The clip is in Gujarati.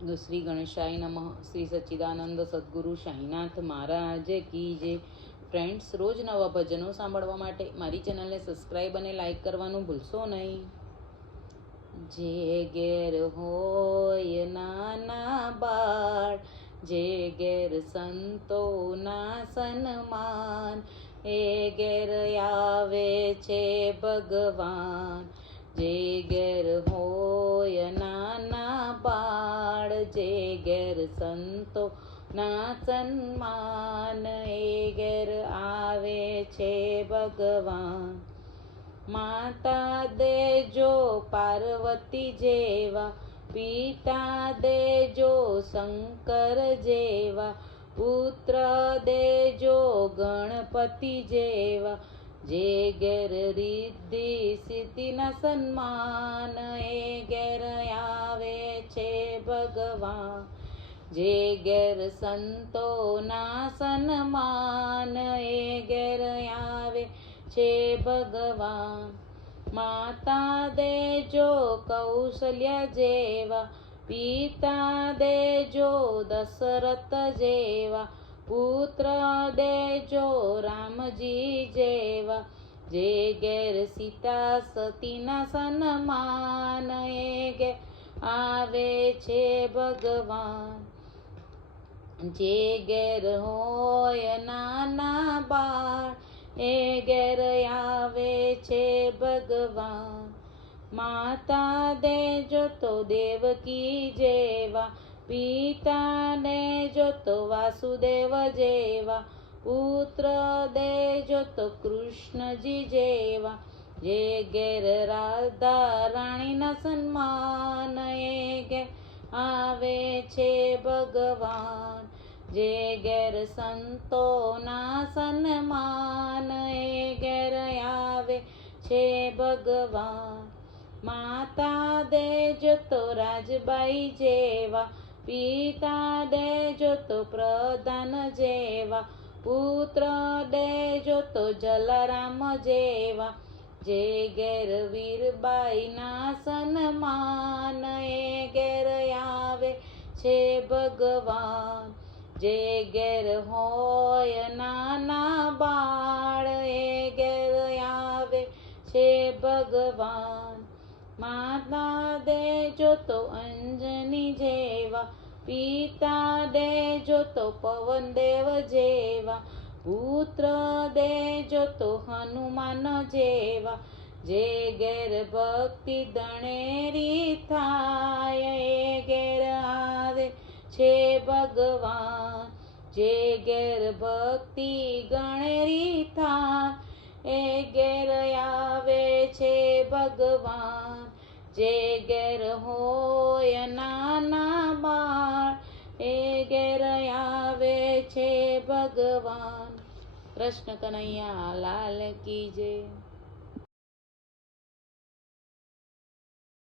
શ્રી ગણેશાય નમઃ શ્રી સચ્ચિદાનંદ સદગુરુ સાંઈનાથ મહારાજ કી જે ફ્રેન્ડ્સ રોજ નવા ભજનો સાંભળવા માટે મારી ચેનલને સબસ્ક્રાઈબ અને લાઈક કરવાનું ભૂલશો નહીં. જે ઘેર હોય નાના બાળ, જે ઘેર સંતોના સન્માન, એ ઘેર આવે છે ભગવાન, જે ઘેર હોય નાના જે ઘેર સંતો ના સન્માન એ ઘેર આવે છે ભગવાન. માતા દેજો પાર્વતી જેવા, પિતા દેજો શંકર જેવા, પુત્ર દેજો ગણપતિ જેવા. જે ઘેર રિદ્ધિ સિદ્ધિના સન્માન એ ભગવાન જે ઘેર સંતોના સન્માન એ ઘેર આવે છે ભગવાન. માતા દેજો કૌશલ્ય જેવા, પિતા દેજો દશરથ જેવા, પુત્ર દેજો રામજી જેવા. જે ઘેર સીતા સતીના સન્માન, એ ઘેર આવે છે ભગવાન. જે ઘેર હોય નાના બાળ, એ ઘેર આવે છે ભગવાન. માતા દેજો તો દેવકી જેવા, પિતાને જો તો વાસુદેવ જેવા, પુત્ર દેજો તો કૃષ્ણજી જેવા. જે ઘેર રાધા રાણીના સન્માન એ ઘેર આવે છે ભગવાન. જે ઘેર સંતોના સન્માન એ ઘેર આવે છે ભગવાન. માતા દેજો તો રાજબાઈ જેવા, પિતા દેજો તો પ્રધાન જેવા, પુત્ર દેજો તો જલારામ જેવા જે ઘેર વીરબાઈના સન્માન, એ ઘેર આવે છે ભગવાન. જે ઘેર હોય નાના બાળ, એ ઘેર આવે છે ભગવાન. માતા દેજો તો અંજની જેવા, પિતા દેજો તો પવનદેવ જેવા પુત્ર દેજો તો હનુમાન જેવા, જે ગેર ભક્તિ દણેરી થાય, એ ગેર આવે છે ભગવાન. જે ગેર ભક્તિ ગણેરી થાય, એ ગેર આવે છે ભગવાન. જે ગેર હોય નાના ભગવાન. કૃષ્ણ કનૈયા લાલ કી જય.